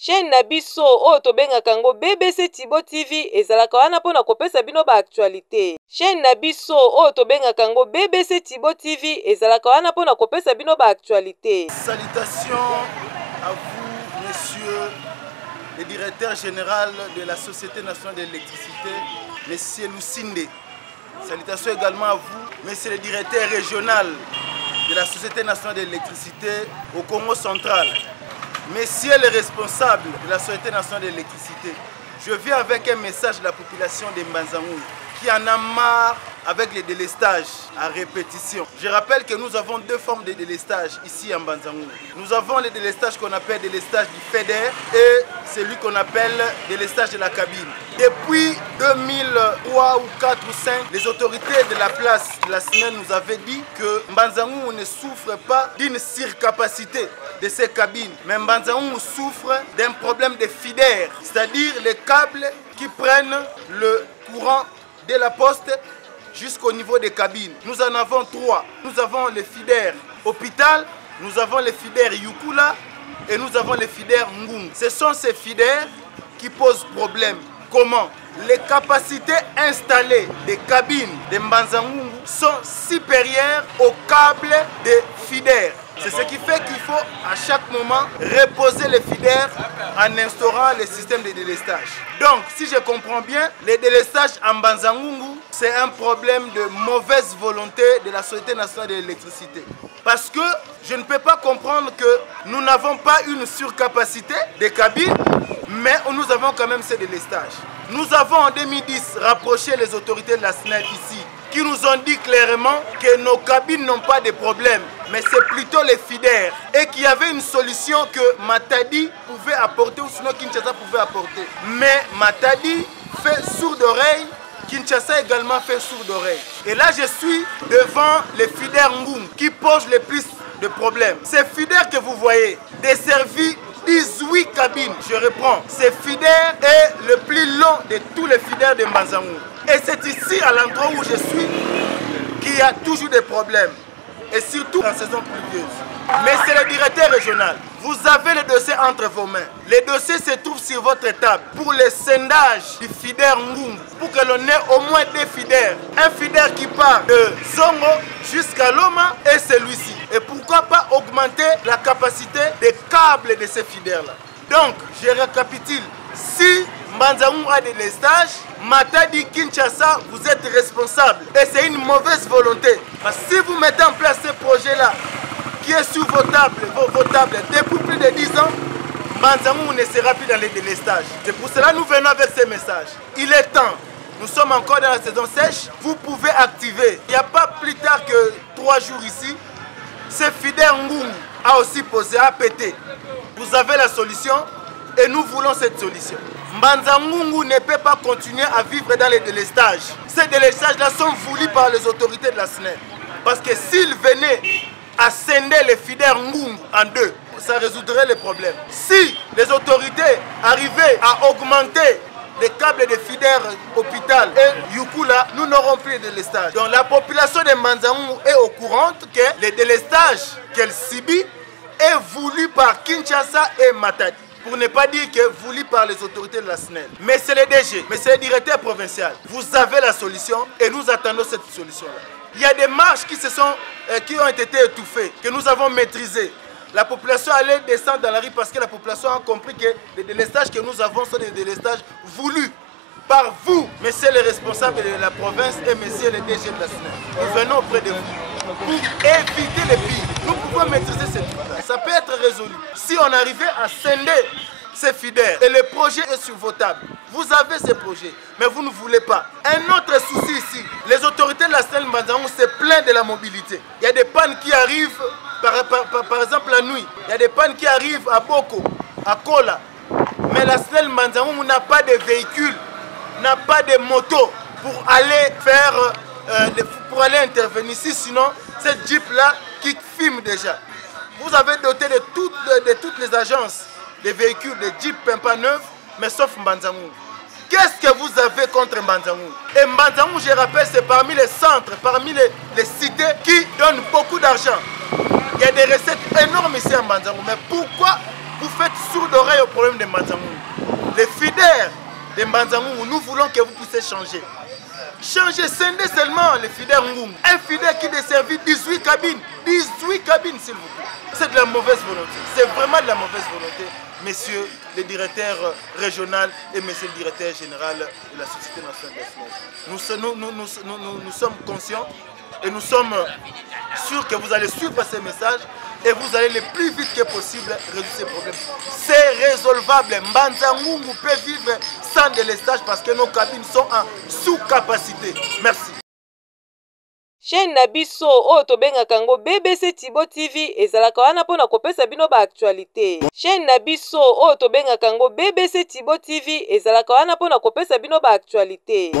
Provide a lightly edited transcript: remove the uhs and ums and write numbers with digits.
Chaîne na biso oyo tobengaka yango BBC Tibo TV ezalaka wana mpona kopesa bino ba actualité. Chaîne na biso oyo tobengaka yango BBC Tibo TV ezalaka wana mpona kopesa bino ba actualité. Salutations à vous, monsieur le directeur général de la Société nationale de l'électricité, monsieur Lucinde. Salutations également à vous, monsieur le directeur régional de la Société nationale de l'électricité au Congo central. Messieurs les responsables de la Société nationale de l'électricité, je viens avec un message de la population de Mbanzangoul qui en a marre avec les délestages à répétition. Je rappelle que nous avons deux formes de délestage ici à Mbanzangoul. Nous avons le délestage qu'on appelle délestage du FEDER et celui qu'on appelle délestage de la cabine. Depuis 2003 ou 4 ou 5, les autorités de la place de la SNEL nous avaient dit que Mbanzangoul ne souffre pas d'une surcapacité de ces cabines, mais Mbanzangoul souffre d'un problème de FIDER, c'est-à-dire les câbles qui prennent le courant de la poste jusqu'au niveau des cabines. Nous en avons trois. Nous avons les FIDER Hôpital, nous avons les FIDER Yukula et nous avons les FIDER Ngung. Ce sont ces FIDER qui posent problème. Comment? Les capacités installées des cabines de Mbanzangoul sont supérieures aux câbles de FIDER. C'est ce qui fait qu'il faut à chaque moment reposer les FIDER en instaurant le système de délestage. Donc, si je comprends bien, le délestage en Mbanzangoul, c'est un problème de mauvaise volonté de la Société nationale de l'électricité. Parce que je ne peux pas comprendre que nous n'avons pas une surcapacité des cabines, mais nous avons quand même ces délestages. Nous avons en 2010 rapproché les autorités de la SNEL ici, qui nous ont dit clairement que nos cabines n'ont pas de problème, mais c'est plutôt les FIDER, et qu'il y avait une solution que Matadi pouvait apporter ou sinon Kinshasa pouvait apporter. Mais Matadi fait sourd d'oreille, Kinshasa également fait sourd d'oreille. Et là je suis devant les FIDER Ngung qui posent le plus de problèmes. Ces FIDER que vous voyez, desservis 18 cabines, je reprends. Ce FIDER est le plus long de tous les FIDER de Mbanzangoul. Et c'est ici, à l'endroit où je suis, qu'il y a toujours des problèmes. Et surtout en saison pluvieuse. Mais c'est le directeur régional. Vous avez le dossier entre vos mains. Le dossier se trouve sur votre table pour le scindage du FIDER Ngung. Pour que l'on ait au moins deux FIDER. Un FIDER qui part de Zongo jusqu'à Loma et celui-ci. Et pourquoi pas augmenter la capacité des câbles de ces FIDER-là. Donc, je récapitule. Si Mbanzangoul a des délestages, Matadi, Kinshasa, vous êtes responsable. Et c'est une mauvaise volonté. Parce que si vous mettez en place ce projet-là, qui est sur vos tables depuis plus de 10 ans, Mbanzangoul ne sera plus dans les délestages. C'est pour cela que nous venons avec ces messages. Il est temps. Nous sommes encore dans la saison sèche. Vous pouvez activer. Il n'y a pas plus tard que 3 jours ici. Ce FIDER Ngung a aussi posé, a pété. Vous avez la solution et nous voulons cette solution. Mbanzangoul ne peut pas continuer à vivre dans les délestages. Ces délestages-là sont voulus par les autorités de la SNEL. Parce que s'ils venaient à scinder les FIDER Ngung en deux, ça résoudrait les problèmes. Si les autorités arrivaient à augmenter les câbles de FIDER Hôpital et Yukula, nous n'aurons plus de délestage. Donc la population de Mbanzangoul est au courant que le délestage qu'elle subit est voulu par Kinshasa et Matadi. Pour ne pas dire que voulu par les autorités de la SNEL. Mais c'est le DG, mais c'est le directeur provincial. Vous avez la solution et nous attendons cette solution-là. Il y a des marches qui ont été étouffées, que nous avons maîtrisées. La population allait descendre dans la rue parce que la population a compris que les délestages que nous avons sont des délestages voulus par vous, messieurs les responsables de la province et messieurs les DG de la SNEL. Nous venons auprès de vous pour éviter les pires. Nous pouvons maîtriser ces trucs-là. Ça peut être résolu. Si on arrivait à scinder ces FIDER et le projet est sur vos tables, vous avez ces projets, mais vous ne voulez pas. Un autre souci ici, les autorités de la SNEL Mbanzangoul se plaignent de la mobilité. Il y a des pannes qui arrivent, par exemple la nuit. Il y a des pannes qui arrivent à Boko, à Kola. Mais la SNEL Mbanzangoul n'a pas de véhicules, n'a pas de motos pour aller faire, pour aller intervenir ici. Sinon, cette Jeep-là qui filme déjà. Vous avez doté de toutes les agences des véhicules de Jeep Pimpa Neuf, mais sauf Mbanzangoul. Qu'est-ce que vous avez contre Mbanzangoul? Et Mbanzangoul, je rappelle, c'est parmi les centres, parmi les cités qui donnent beaucoup d'argent. Il y a des recettes énormes ici à Mbanzangoul. Mais pourquoi vous faites sourd d'oreille au problème de Mbanza-Ngungu. Les fidèles de Mbanza-Ngungu, nous voulons que vous puissiez changer. Changez, scindez seulement les fidèles Ngungu. Un fidèle qui desservit 18 cabines. 18 cabines, s'il vous plaît. C'est de la mauvaise volonté. C'est vraiment de la mauvaise volonté, messieurs les directeurs régionaux et monsieur le directeur général de la Société nationale de nous sommes conscients et nous sommes sûrs que vous allez suivre ces messages et vous allez le plus vite que possible résoudre ces problèmes. C'est résolvable. Mbanza-Ngungu peut vivre sans délestage parce que nos cabines sont en sous-capacité. Merci. Chaîne na biso oyo tobengaka yango BBC Tibo TV ezalaka wana mpona kopesa bino ba actualité. Chaîne na biso oyo tobengaka yango BBC Tibo TV ezalaka wana mpona kopesa bino ba actualité.